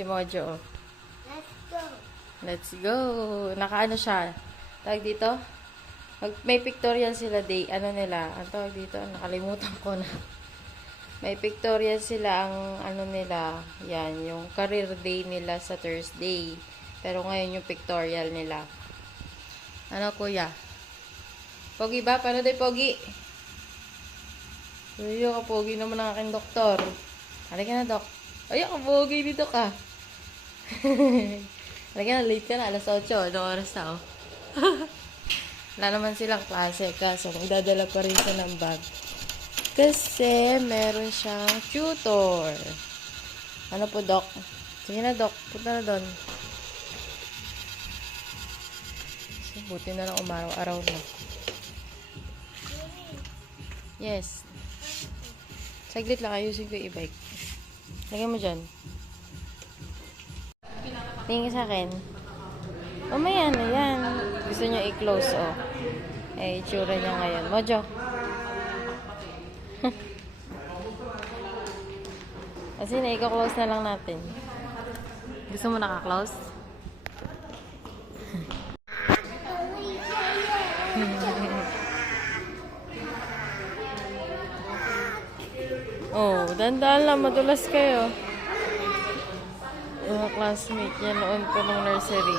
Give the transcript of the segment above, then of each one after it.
si Mojo. Oh. Let's go. Let's go. Nakaano siya? Tawag dito? May pictorial sila day. Ano nila? Ang tawag dito? Nakalimutan ko na. May pictorial sila ang ano nila. Yan. Yung career day nila sa Thursday. Pero ngayon yung pictorial nila. Ano kuya? Pogi ba? Paano day Pogi? Uy, ka Pogi naman ang aking doktor. Halika na, Dok. Ay, ka Pogi. Dito ka. Halika na, late ka na. Alas 8. Anong oras na, oh? Wala naman silang klase. Kaso, magdadala pa rin siya ng bag. Kasi, meron siyang tutor. Ano po, Dok? Sige na, Dok. Punta na doon. Buti na lang umaraw-araw na. Yes. Saglit lang, ayusin ko yung e-bike. Lagyan mo dyan. Tingin sa akin. Mamaya na yan. Gusto niya i-close, oh. Eh, itsura niya ngayon. Mojo. Kasi na, i-close na lang natin. Gusto mo naka-close? Oh, dandaan lang, madulas kayo. Mga classmate niya noon po ng nursery.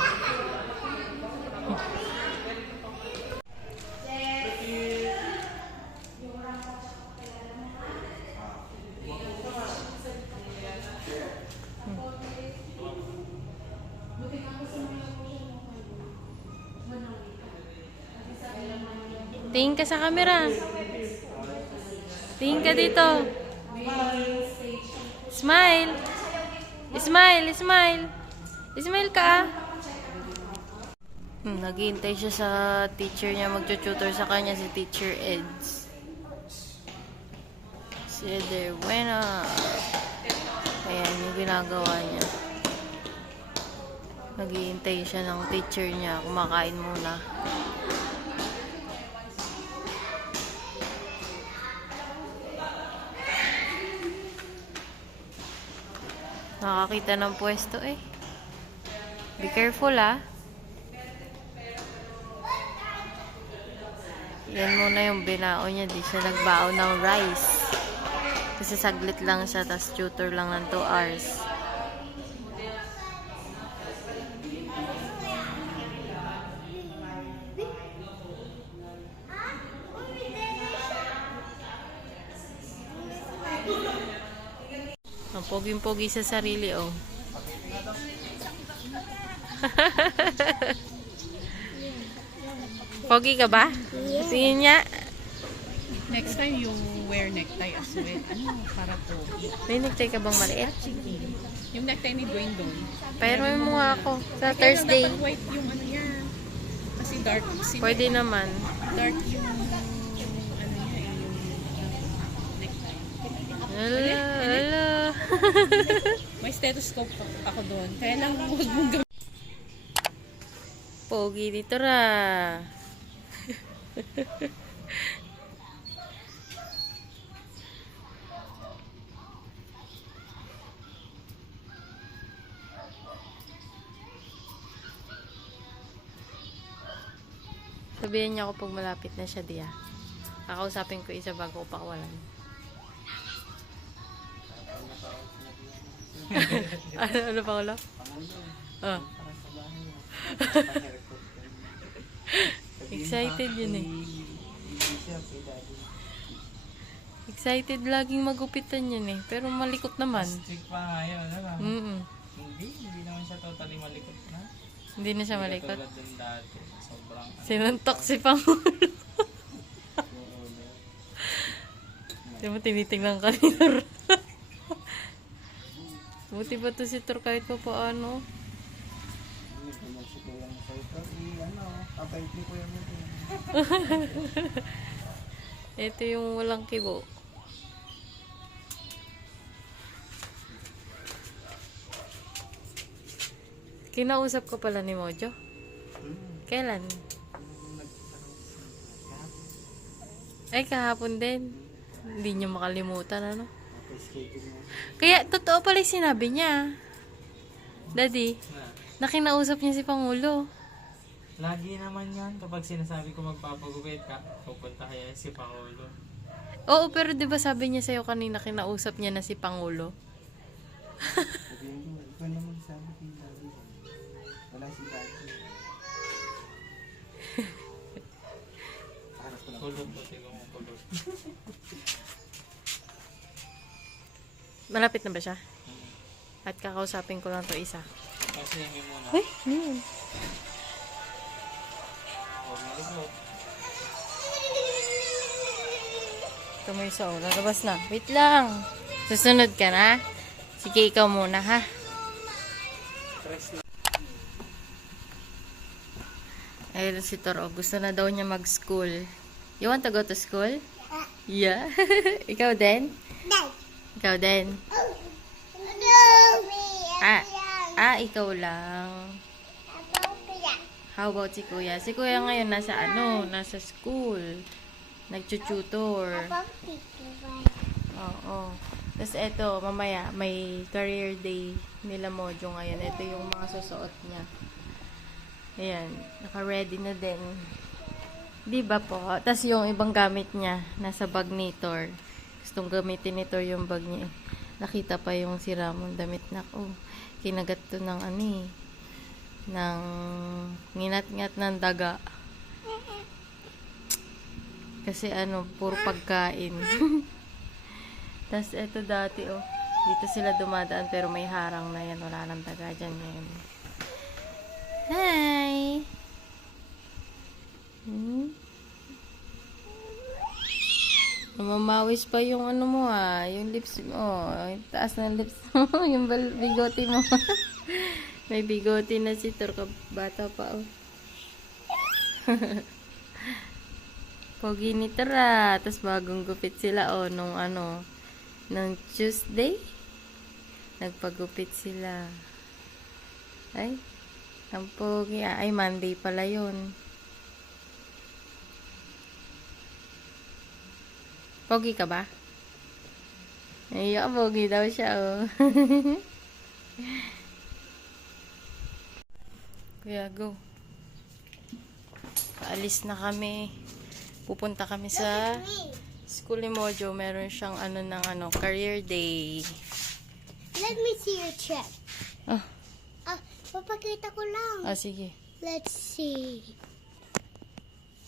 Tingin ka sa camera. Tingin ka dito. Smile. Smile, smile. Smile ka. Naghihintay siya sa teacher niya. Magtututor sa kanya si Teacher Eds. Si Ederwena. Ayan yung ginagawa niya. Naghihintay siya ng teacher niya. Kumakain muna. Nakakita ng pwesto eh. Be careful ah. Yan muna yung binao niya. Di siya nagbao ng rice. Kasi saglit lang siya. Tas tutor lang ng 2 hours. Ang poging-pogi sa sarili, oh. Pogi ka ba? Tingin niya. Next time yung wear necktie as well. Ano, para pogi. May necktie ka bang maliit? Sige. Yung necktie ni Dwayne doon. Pero mo nga ako. Sa Kaya Thursday. dapat white yung ano niya. Kasi dark. Pwede naman. Dark yung ano niya eh. Yung necktie. Ala, ala. May stethoscope ako doon. Kaya lang huwag mong gawin. Pogi dito ra. Sabihin niya ako pag malapit na siya diya. Kakausapin ko isa bago ko pakawalan. ano pa ulo? Oh. Excited yun eh. Excited laging magupitan yun eh. Pero malikot naman. Strict pa nga yun, ano? Hindi naman siya totally malikot na. Hindi na siya malikot. Tulad din dati, sobrang... Sinuntok si Pangulo. Di mo tinitingnan ka ni Tur. Buti ba to si Tur kahit pa paano? Ito yung walang kibo. Kinausap ko pala ni Mojo. Kailan? Ay, kahapon din. Hindi niya makalimutan, ano? Kaya, totoo pala yung sinabi niya. Daddy, Na, nakinausap niya si Pangulo. lagi naman yan kapag sinasabi ko magpapagupit ka, pupunta kaya si Paolo. Oo, pero di ba sabi niya sa'yo kanina, kinausap niya na si Pangulo? Sabihin ko, ikaw na magsabi kay daddy. Wala si daddy. Harap ko lang. Kulot po, tigong mo kulot. Malapit na ba siya? At kakausapin ko lang to isa. Kasi may muna. Uy, ano yun? Huwag malikot. Ito mo yung saw. Lalabas na. Wait lang. Susunod ka na. Sige, ikaw muna, ha? Ayun si Toro. Gusto na daw niya mag-school. You want to go to school? Yeah. Ikaw din? Ikaw din? Ikaw lang. How about si Kuya? Si Kuya ngayon nasa nasa school. Nagtututor. Oo. Tapos eto, mamaya, may career day nila Mojo ngayon. Ito yung mga susuot niya. Ayan, naka-ready na din. Di ba po? Tapos yung ibang gamit niya, nasa bag ni Tor. Gustong gamitin ni Tor yung bag niya. Nakita pa yung si Ramon damit na, kinagat to ng ng nginat-ngat ng daga. Kasi puro pagkain. Tapos eto dati, dito sila dumadaan pero may harang na yan. Wala nang daga dyan ngayon. Hi! Mamawis pa yung mo yung lips mo. Yung taas ng lips mo. Yung bigote mo. May bigote na si Turka. Bata pa, Pogi ni Tara. Tapos bagong gupit sila, nung nung Tuesday. Nagpagupit sila. Ay, ang pogi. Ay, Monday pala yun. Pogi ka ba? Ay, pogi daw siya, Kuya, go. Paalis na kami. Pupunta kami sa school ni Mojo. Meron siyang career day. Let me see your check. Oh, Papakita ko lang. sige. Let's see.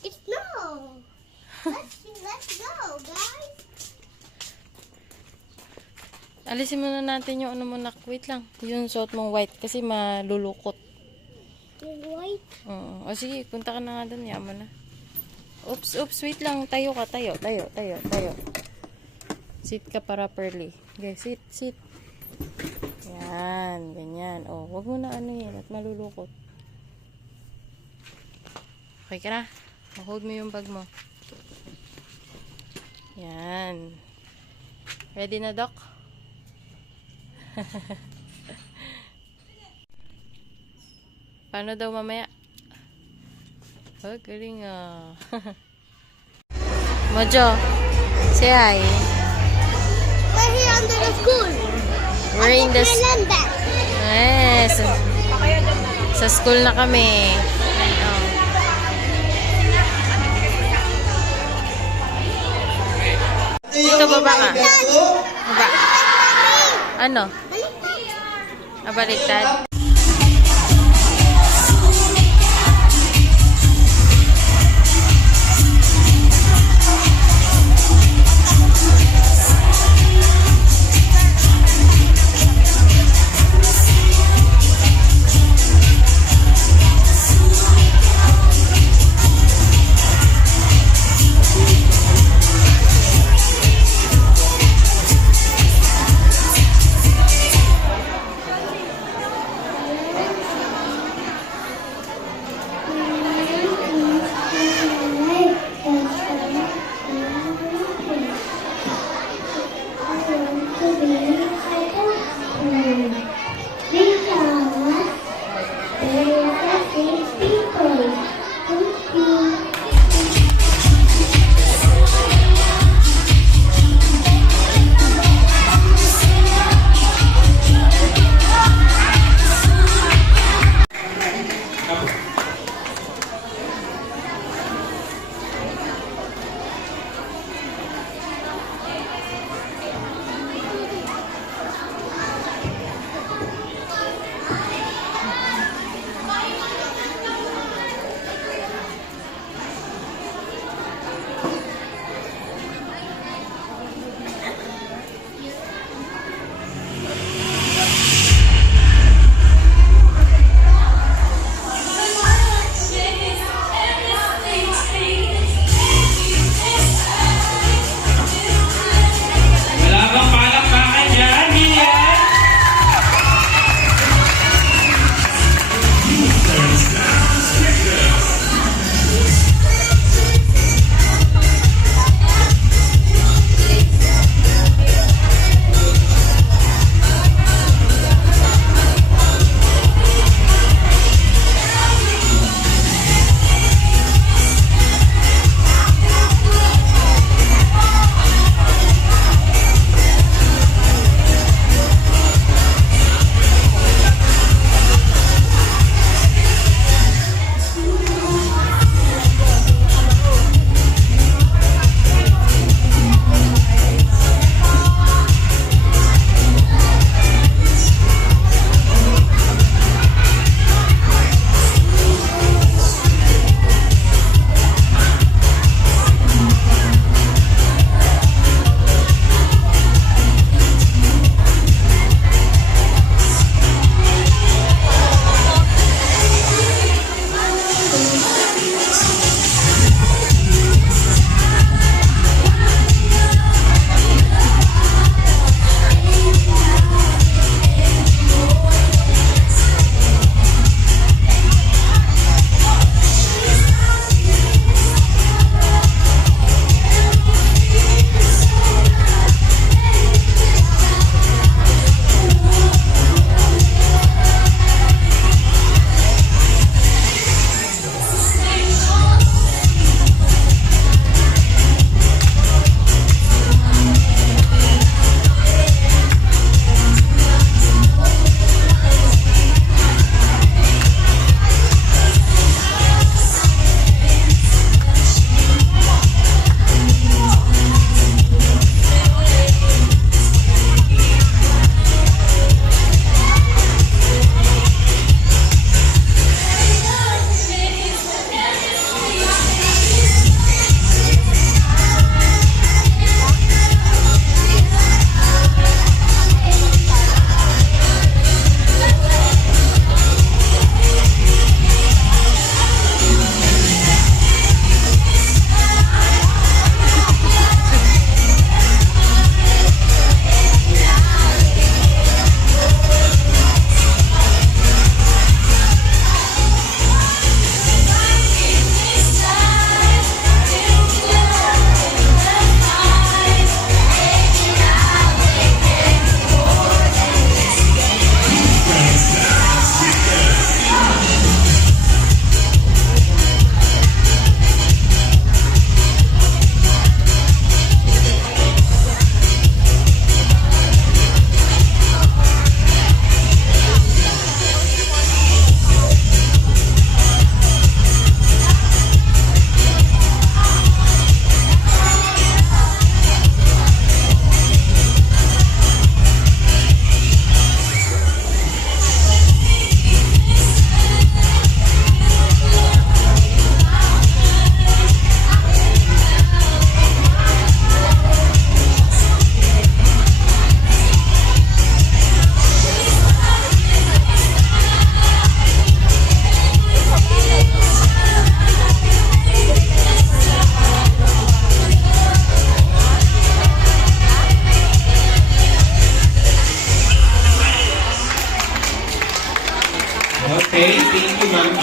It's no. Let's go, guys. Alisin muna natin yung wait lang. Yung suot mong white kasi malulukot. Yung white. Oo. Sige, punta ka na nga doon. Yaman na. Oops, wait lang. Tayo ka, tayo. Sit ka para pearly. Okay, sit. Yan, ganyan. Wag mo na yan at malulukot. Okay ka na? Hold mo yung bag mo. Yan. Ready na, Doc? Paano daw mamaya? Galing Mojo, say hi. We're here under the school. We're in the London. Yes. Sa school na kami. Ikaw baba ka. Baba. Ano? Baliktad.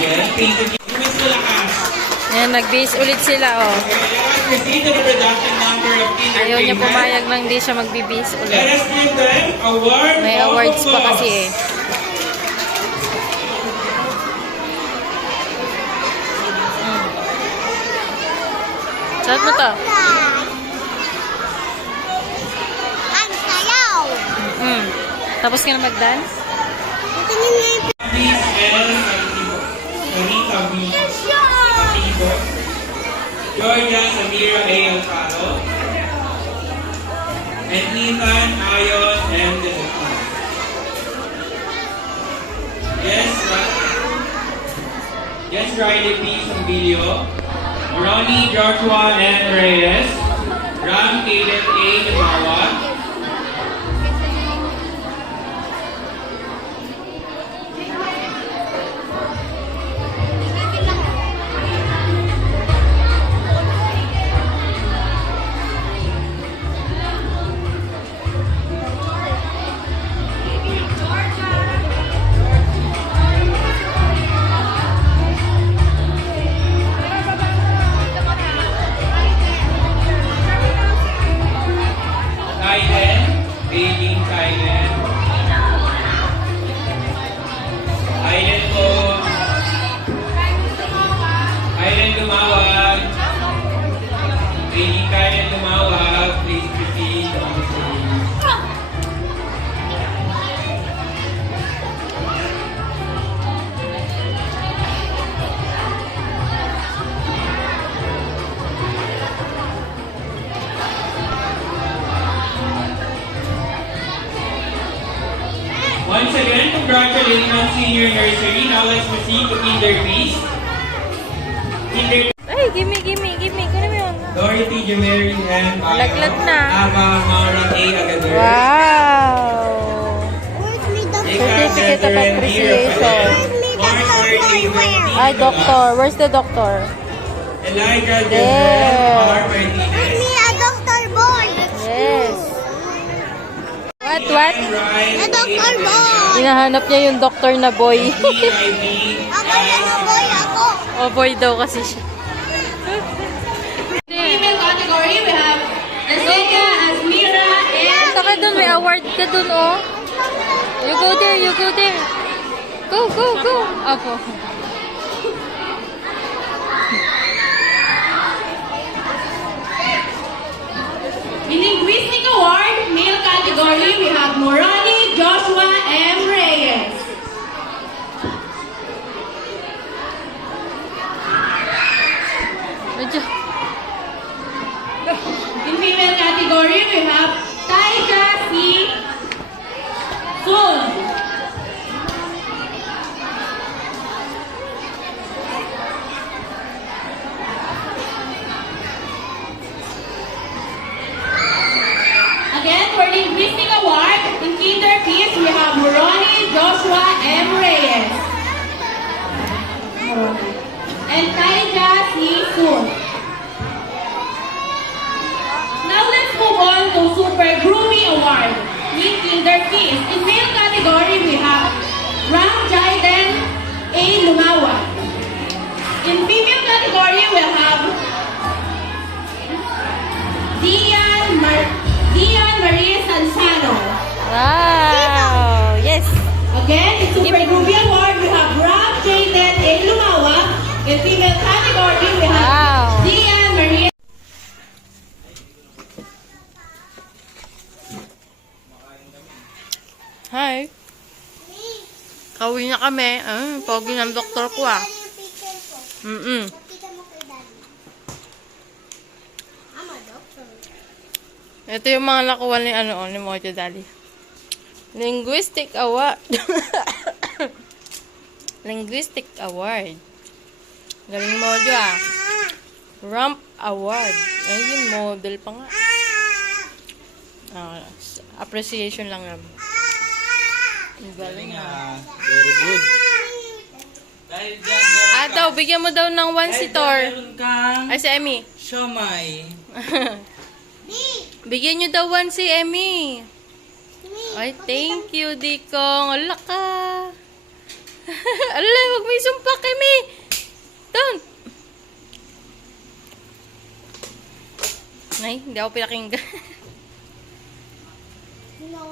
Again, thank you. Miss Malakas. Yan, nag-base ulit sila, oh. Proceed to the production number of Ayaw niya entertainment. pumayag nang di siya mag-base Let ulit. us give them award May of awards pa applause. kasi eh. Saan mo to? Ang sayaw. Tapos ka na mag-dance? Ito na nga yung Please, L. Marita B. Tibo. Georgia Samira A. Alfaro. And Ethan Ayon M. Desapon. Yes, Riley P. Sambilio. Ronnie Joshua N. Reyes. Ram Kaden A. Nabawa. Kaiden, Beijing Kaiden. Kaiden po. Kaiden tumawag. Beijing Kaiden tumawag. Please proceed. Once again, congratulations, senior nursery. Now let's proceed to Kinder Feast. Kinder Ay, gimme. Kunin mo yun. Dorothy Jameri and Laglag na. Ava Maura A. Agadir. Wow! Where's me the Certificate of appreciation. Ay, doctor. Where's the doctor? Elijah There. Desmond R. Where's Martinez. me a doctor boy? Yes. What? A doctor boy. Hinahanap niya yung doctor na boy. Ako yan a boy ako. O boy daw kasi siya. Female category, we have Azeka, Asmira, and Punta ka dun, may award ka dun, oh. You go there. Go. Apo. in Linguistic Award, male category, we have Morani, Joshua, M. Reyes. Medyo. In female category, we have Taika C. Sun. Again, for Linguistic Award, in Kinder Peace, we have Moroni, Joshua, M. Reyes. And Taika C. Sun. Now let's move on to Super Groomie Award. In Kinder Peace, in male category, we have Ram Jaiden A. Lumawa. In female category, we have Dian Marie Sansano. Wow! Yes! Again, in Super Groovy Award, we have Ram Jaden A. Lumawa. In female category, we have Wow! Dian Marie. Hi! Kauwi na kami. Pogi ng doktor ko, ah. Yung picture ko. Kita mo kay daddy. I'm a doctor. Ito yung mga nakuha ni Mojo Daddy. Linguistic Award. Linguistic Award. Galing Mojo, ah. Ramp Award. Ayun, model pa nga. Appreciation lang naman. Ang galing, ah. Very good. Dahil dyan, meron Daw, bigyan mo daw ng one si Thor. meron kang Ay, si Emmy. siomay. Bigyan nyo daw one si Emmy. Ay, thank you, Dikong. Ala ka. Ala, huwag mo isumpa, Kimi. Don't. Ay, hindi ako pinakinggan. No.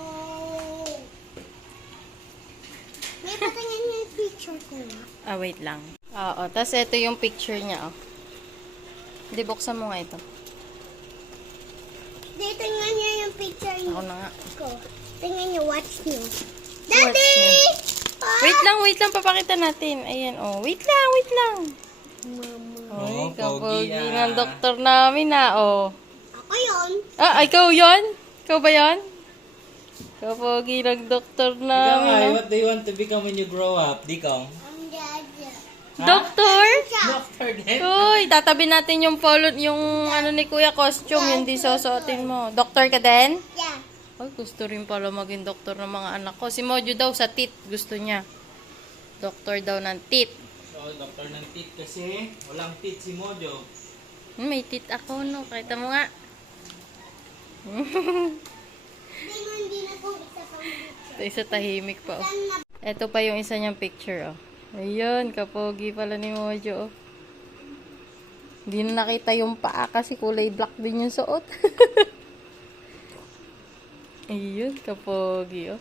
May patingin niya yung picture ko na. Wait lang. Oo, tapos ito yung picture niya, oh. Hindi, buksan mo nga ito. Dito tingnan niya yung picture Ako na nga. ko. Tingnan niyo, watch niyo. Watch Daddy! niyo. Ah! Wait lang, papakita natin. Ayan, oh. Wait lang. Mama. Ay, Oh, kapogi pogi, ng doktor namin, oh. Ako yun. Ikaw yun? Ikaw ba yun? Kapogi ng doktor Ikaw namin, ay, oh. what do you want to become when you grow up? Dikong? Ang dada. Doktor? Doctor din? Uy, tatabi natin yung yung ano ni Kuya costume, yung di susuotin mo. Doktor ka din? Yeah. Ay, gusto rin pala maging doktor ng mga anak ko. Si Mojo daw sa teeth, gusto niya. Doktor daw ng teeth. So, doctor ng teeth kasi walang teeth si Mojo. May teeth ako, no? Kita mo nga. Hindi na po isa pang picture. Ito isa tahimik pa, oh. Saan na Ito pa yung isa niyang picture, oh. Ayun, kapogi pala ni Mojo, oh. Hindi na nakita yung paa kasi kulay black din yung suot. Ayun, kapogi, oh.